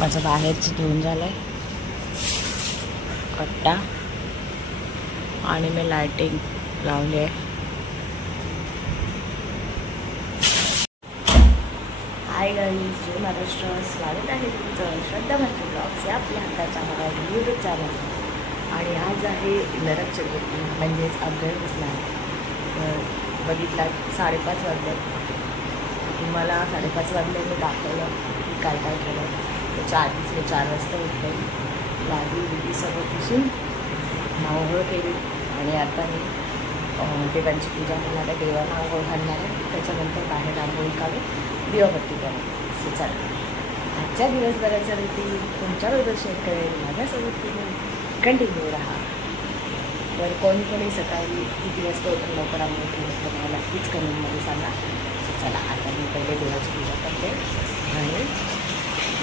माझं बाहेरचं धुवून झालंय कट्टा आणि मी लाइटिंग लावली आहे. हाय गाईज, जय महाराष्ट्र. स्वागत आहे तुमचं श्रद्धा भाची ब्लॉग्स या आपल्या हाताच्या मराठी यूट्यूब चॅनल. आणि आज आहे नरक चतुर्थी म्हणजेच अभ्यय बसला. तर बघितला 5:30 वाजले. तुम्हाला 5:30 वाजले मी दाखवलं की काय काय केलं. त्याच्या आधीच मी 4 वाजता उठले, लादी बिदी सगळं पुसून नावघळ केली आणि आता मी देवांची पूजा करणार आहे. देवांना आंघोळ घालणार आहे. त्याच्यानंतर बाहेर आंघोळी काढून दिवाबत्ती करणार. सो चला, आजच्या दिवसभराचं रुटीन तुमच्याबरोबर शेअर करेल. माझ्यासोबत तुम्ही कंटिन्यू राहा. तर कोणी सकाळी किती वाजता उठून लवकर आंघोळ केलं तर मला नक्कीच कमेंटमध्ये सांगा. सो चला, आता मी पहिले देवाची पूजा करते आणि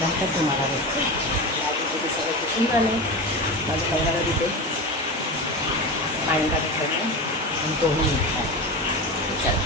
नंतर तुम्हाला भेटते. आधी तिथे सगळं पुसून झाले. माझं कमराला तिथे पाणी टाकत ठेवलं आणि तोही निघतात. चला,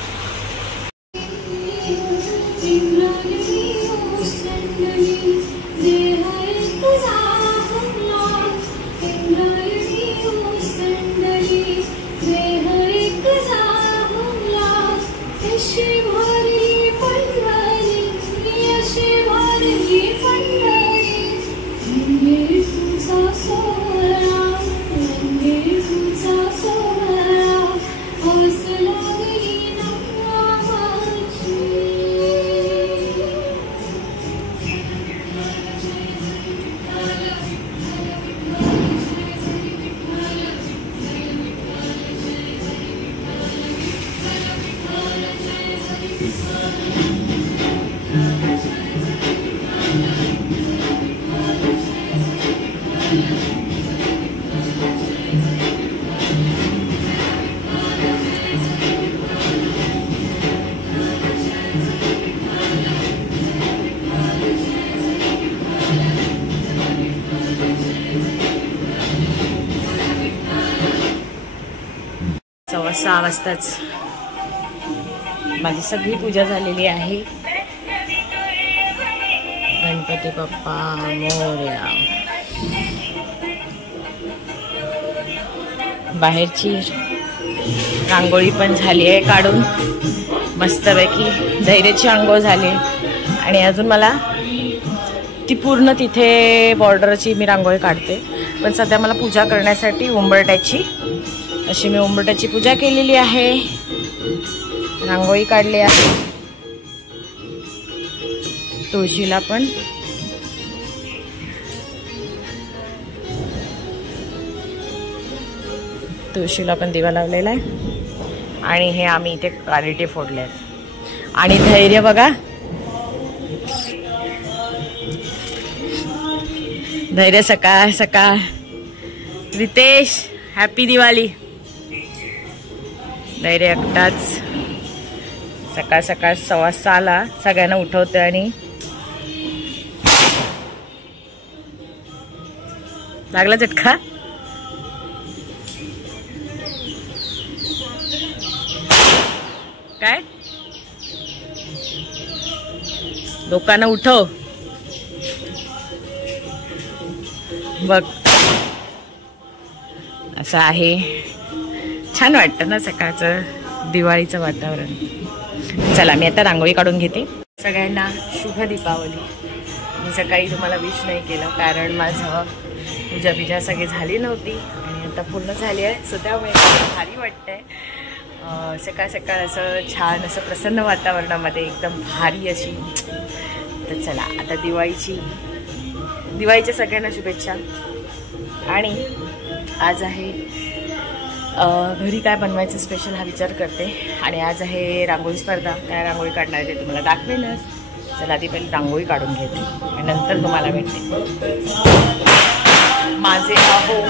सव्वा 6 वाजताच माझी सगळी पूजा झालेली आहे. गणपती बाप्पा मोरया. बाहेरची रांगोळी पण झाली आहे काढून मस्तपैकी. धैर्याची आंघोळ झाली आणि अजून मला ती पूर्ण तिथे बॉर्डरची मी रांगोळी काढते. पण सध्या मला पूजा करण्यासाठी उंबरठ्याची अशी मी उंबरठ्याची पूजा केलेली आहे. रांगोळी काढली आहे. तुळशीला पण दिवा लावलेला आहे. आणि हे आम्ही इथे कारिटे फोडले आहेत. आणि धैर्य बघा, धैर्य सकाळ सकाळ. रितेश हॅपी दिवाळी. धैर्य एकटाच सकाळ सकाळ 6:15 सगळ्यांना उठवते आणि लागला झटका. काय लोकांना उठव बघ. असं आहे, छान वाटतं ना सकाळचं दिवाळीचं वातावरण. चला, मी आता रांगोळी काढून घेते. सगळ्यांना शुभ दीपावली. मी सकाळी तुम्हाला विश नाही केलं कारण माझं पूजा बिजा सगळी झाली नव्हती आणि आता पूर्ण झाली आहे. सो त्यामुळे भारी वाटतंय. सकाळ सकाळ असं छान असं प्रसन्न वातावरणामध्ये एकदम भारी अशी. तर चला, आता दिवाळीच्या सगळ्यांना शुभेच्छा. आणि आज आहे घरी काय बनवायचं स्पेशल हा विचार करते. आणि आज आहे रांगोळी स्पर्धा. काय रांगोळी काढणार आहे ते तुम्हाला दाखवेनच. चला, आधी पहिले रांगोळी काढून घेते आणि नंतर तुम्हाला भेटते. माझे अहो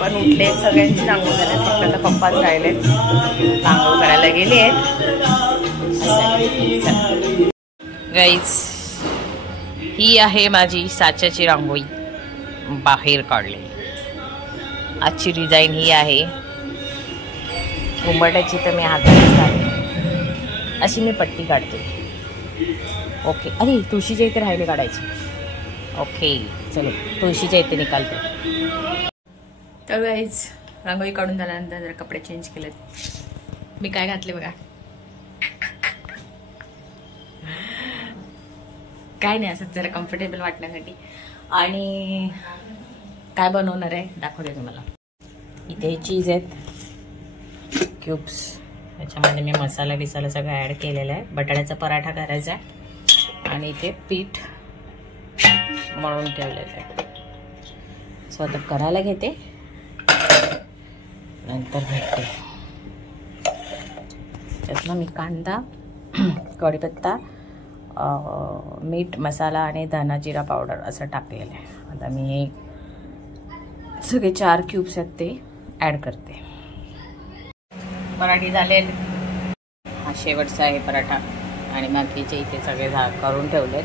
पण उठले, सगळ्यांची रांगोळी झाली. फक्त आता पप्पाच राहिले, रांगोळी करायला गेले आहेत. गाईज, ही आहे माझी साच्याची रांगोळी बाहेर काढली. आजची डिझाईन ही आहे. उंबरठ्याची तर मी हातानेच काढते. अशी मी पट्टी काढते. ओके. अरे तुळशीच्या इथे राहिले काढायची. ओके चलो तुळशीच्या इथे निकालतो. तर गाईज रांगोळी काढून झाल्यानंतर जर कपडे चेंज केलेत. मी काय घातले बघा. काय नाही, असं जरा कम्फर्टेबल वाटण्यासाठी. आणि काय बनवणार आहे दाखवते तुम्हाला. इथे चीज आहेत क्यूब्स, त्याच्यामध्ये मी मसाला बिसाला सगळं ॲड केलेला आहे. बटाट्याचा पराठा करायचा आहे आणि इथे पीठ मळून ठेवलेलं आहे. सो आता करायला घेते, नंतर भेटते. त्यातनं मी कांदा, कढीपत्ता, मीठ, मसाला आणि धना जिरा पावडर असं टाकलेलं आहे. आता मी हे सगळे 4 क्यूब्स आहेत ते ॲड करते. पराठे झाले. हा शेवटचा आहे पराठा आणि बाकीचे इथे सगळे करून ठेवलेत.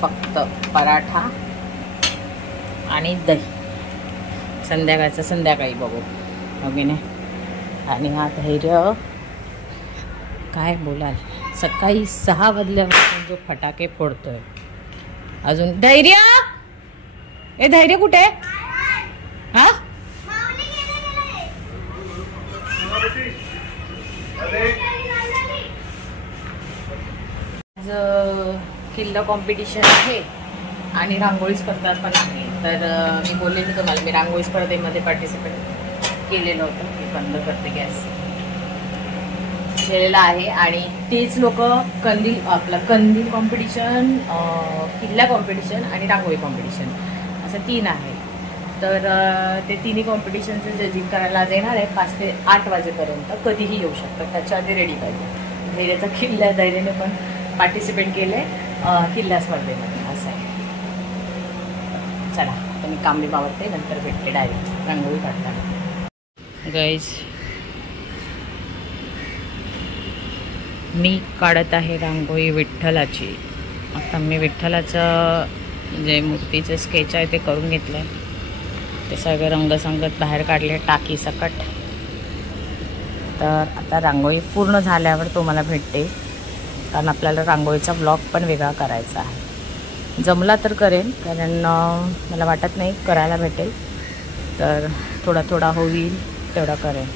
फक्त पराठा आणि दही संध्याकाळचं संध्याकाळी बघू नाही. आणि हा धैर्य काय बोलाल, सकाळी 6 वाजल्यापासून जो फटाके फोडतोय अजून. धैर्य, ए धैर्य कुठे आहे? हा आज किल्ला कॉम्पिटिशन आहे आणि रांगोळी स्पर्धा पण आहे. तर मी बोलले की तुम्हाला मी रांगोळी स्पर्धेमध्ये पार्टिसिपेट केलेलं होतं. मी बंद करते गॅस केलेला आहे. आणि तेच लोक कंदील कॉम्पिटिशन, किल्ला कॉम्पिटिशन आणि रांगोळी कॉम्पिटिशन असं 3 आहे. तर ते तिन्ही कॉम्पिटिशनचं जजिंग करायला आज येणार आहे 5 ते 8 वाजेपर्यंत. कधीही येऊ शकतात, त्याच्या आधी रेडी पाहिजे. धैर्याचा किल्ला, धैर्याने पण पार्टिसिपेट केलं आहे किल्ला स्पर्धेमध्ये असं आहे. चला आता मी काम बी बावरते, नंतर भेटते डायरेक्ट रांगोळी काढताना. गाईज मी काढत आहे रांगोळी विठ्ठलाची. आता मी विठ्ठलाचं जे मूर्तीचं स्केच आहे ते करून घेतलं आहे. ते सगळे रंगसंगत बाहेर काढले टाकी सकट. तर आता रांगोळी पूर्ण झाल्यावर तुम्हाला भेटते, कारण आपल्याला रांगोळीचा ब्लॉग पण वेगळा करायचा आहे. जमला तर करेन, कारण मला वाटत नाही करायला भेटेल. तर थोडा थोडा होईल तेवढा करेन.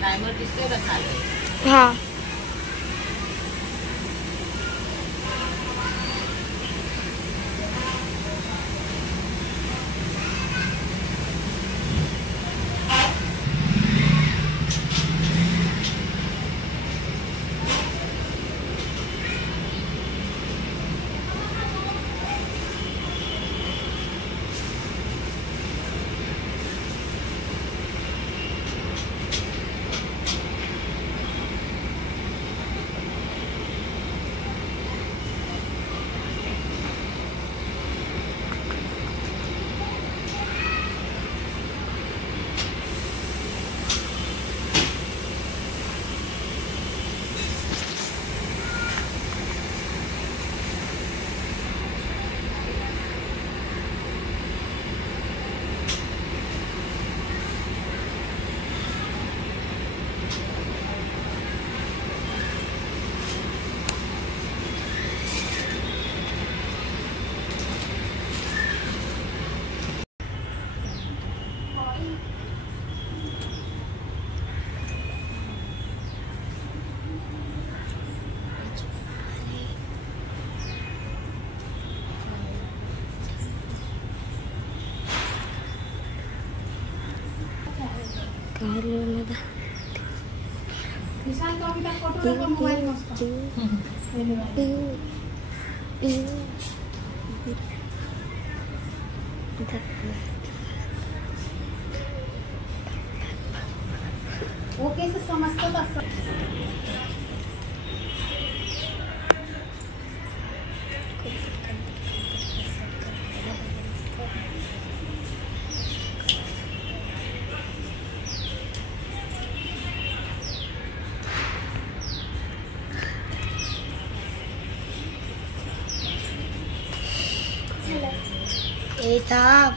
टाइमर दिसतोय का चालू? हां. ओके समजतं असं. थांब.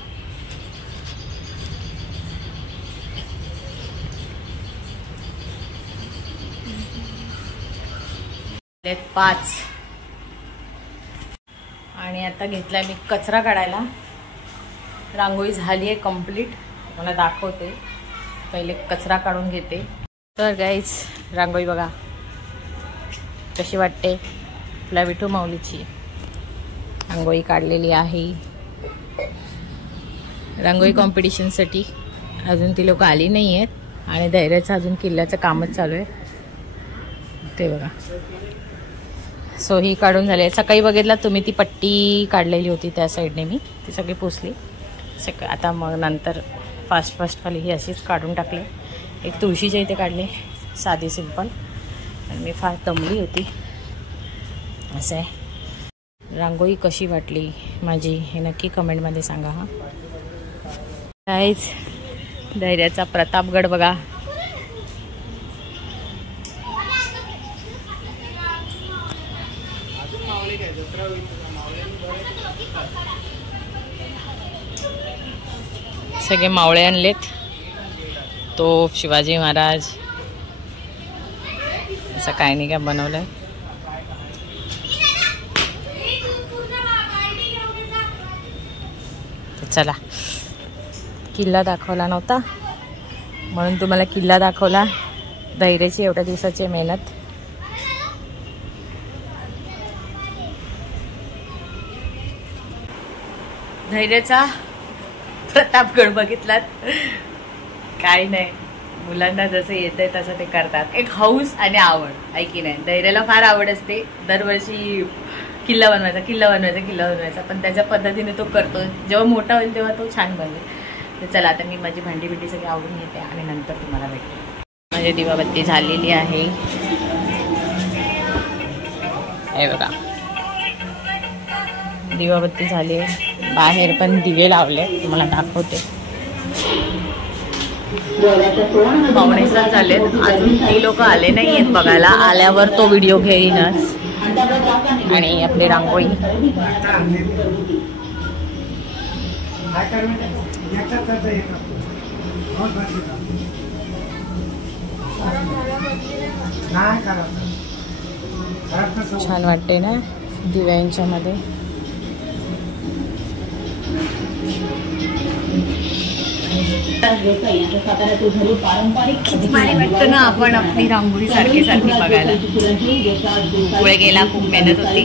पाच आणि आता घेतलाय मी कचरा काढायला. रांगोळी झाली आहे कंप्लीट. मला दाखवते. पहिले कचरा काढून घेते. तर गाईज रांगोळी बघा कशी वाटते. आपल्या विठू माऊलीची रांगोळी काढलेली आहे. रांगोळी कॉम्पिटिशनसाठी अजून ती लोक आली नाही आहेत आणि धैर्याचं अजून किल्ल्याचं कामच चालू आहे. ते बघा. सो ही काढून झाली आहे. सकाळी बघितला तुम्ही ती पट्टी काढलेली होती त्या साईडने मी ती सगळी पुसली. आता मग नंतर फास्टवाली ही अशीच काढून टाकली. एक तुळशीच्या इथे काढले साधी सिंपल. आणि मी फार दमली होती. असं आहे. रांगोळी कशी वाटली माझी हे नक्की कमेंटमध्ये सांगा. हा काहीच धैर्याचा प्रतापगड बघा. सगळे मावळे आणलेत. तोफ शिवाजी महाराज असं काय नाही काय बनवलंय. चला किल्ला दाखवला नव्हता म्हणून तुम्हाला किल्ला दाखवला. धैर्याची एवढ्या दिवसाची मेहनत. धैर्याचा प्रतापगड बघितलात. काय नाही मुलांना जसं येतंय तसं ते करतात. एक हौस आणि आवड आहे की नाही. धैर्याला फार आवड असते दरवर्षी किल्ला बनवायचा पण त्याच्या पद्धतीने तो करतो. जेव्हा मोठा होईल तेव्हा तो छान बनेल. तर चला आता मी माझी भांडी सगळी आवडून घेते आणि नंतर तुम्हाला भेटते. माझी दिवाबत्ती झालेली आहे. हे बघा दिवाबत्ती झाली आहे. बाहेर पण दिवे लावले तुम्हाला दाखवते. 9:45 झालेत. अजून ती लोक आले नाही आहेत बघायला. आल्यावर तो व्हिडिओ घेईनच. आणि आपली रांगोळी छान वाटते ना दिव्यांच्या मध्ये. किती भारी वाटतं ना आपण आपली रांगोळी सारखी बघायला. पुढे गेला खूप मेहनत होती.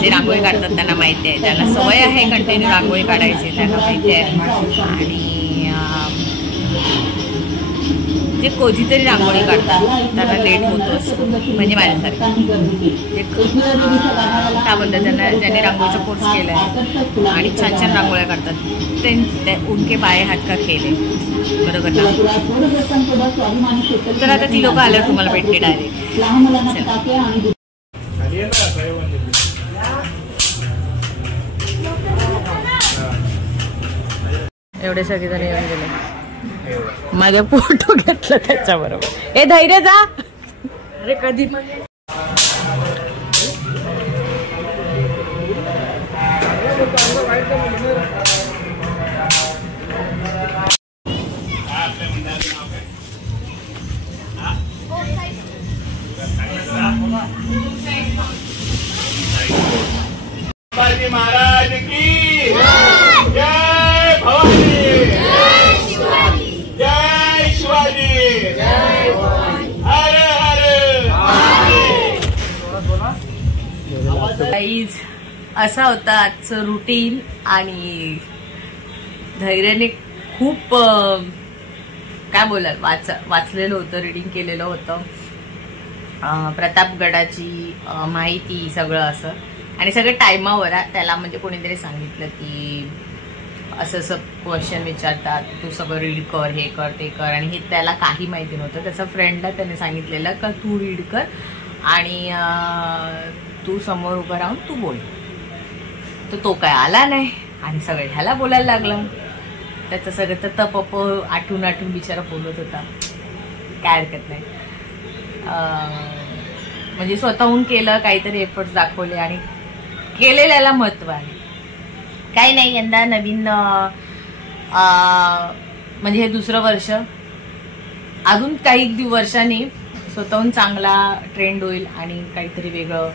जे रांगोळी काढतात त्यांना माहिती आहे. त्यांना सवय आहे कंटिन्यू रांगोळी काढायची. त्यांना माहिती आहे. आणि जे कधीतरी रांगोळी काढतात त्यांना लेट होतो असतो. म्हणजे माझ्यासारखी त्याबद्दल त्यांना ज्यांनी रांगोळीचा कोर्स केला आहे आणि छान रांगोळ्या काढतात ते उनके बाये हात का खेळ बरोबर ना. तर आता ती लोक आल्यावर तुम्हाला भेटते डायरेक्ट. एवढे सगळेजण येऊन गेले. माझ्या फोटो घेतला त्याच्याबरोबर. हे धैर्य जा. अरे कधी महाराज की जय भवानी जय शिवाजी हर गाईज असा होता आजचं रुटीन. आणि धैर्याने खूप काय बोलाल, वाचलेलं होतं, रिडिंग केलेलं होतं, प्रतापगडाची माहिती सगळं असं, आणि सगळं टायमावर. त्याला म्हणजे कोणीतरी सांगितलं की असं असं क्वेश्चन विचारतात, तू सगळं रीड कर, हे कर ते कर, आणि हे त्याला काही माहिती नव्हतं. त्याचा फ्रेंडला त्याने सांगितलेलं का तू रीड कर आणि तू समोर उभं राहून तू बोल. तर तो काय आला नाही आणि सगळं ह्याला बोलायला लागलं. त्याचं सगळं तर पप आठवून आठवून बिचारा बोलत होता. काय हरकत नाही, म्हणजे स्वतःहून केलं, काहीतरी एफर्ट्स दाखवले आणि केलेल्याला महत्व आहे. काही नाही, यंदा नवीन म्हणजे हे दुसरं वर्ष, अजून काही वर्षांनी स्वतःहून चांगला ट्रेंड होईल आणि काहीतरी वेगळं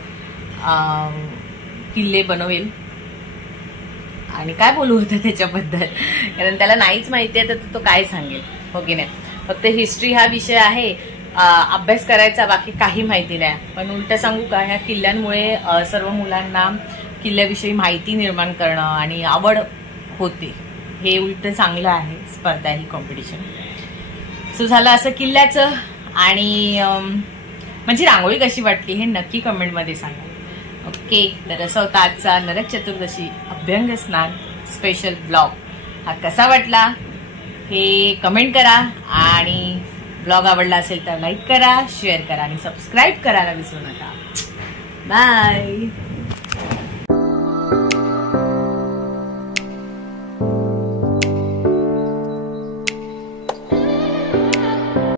किल्ले बनवेल. आणि काय बोलू होतं त्याच्याबद्दल, कारण त्याला नाहीच माहिती आहे तर तो काय सांगेल, हो की नाही. फक्त हिस्ट्री हा विषय आहे, अभ्यास करायचा, बाकी काही माहिती नाही. पण उलट सांगू का, ह्या किल्ल्यांमुळे सर्व मुलांना किल्ल्याविषयी माहिती निर्माण करणं आणि आवड होते, हे उलट चांगलं आहे. स्पर्धा ही कॉम्पिटिशन. सो झालं असं किल्ल्याचं. आणि म्हणजे रांगोळी कशी वाटली हे नक्की कमेंटमध्ये सांगा. ओके, तर असं होता आजचा नरक चतुर्दशी अभ्यंग स्नान स्पेशल ब्लॉग. हा कसा वाटला हे कमेंट करा, आणि ब्लॉग आवडला असेल तर लाईक करा, शेअर करा आणि सबस्क्राईब करायला विसरू नका. बाय.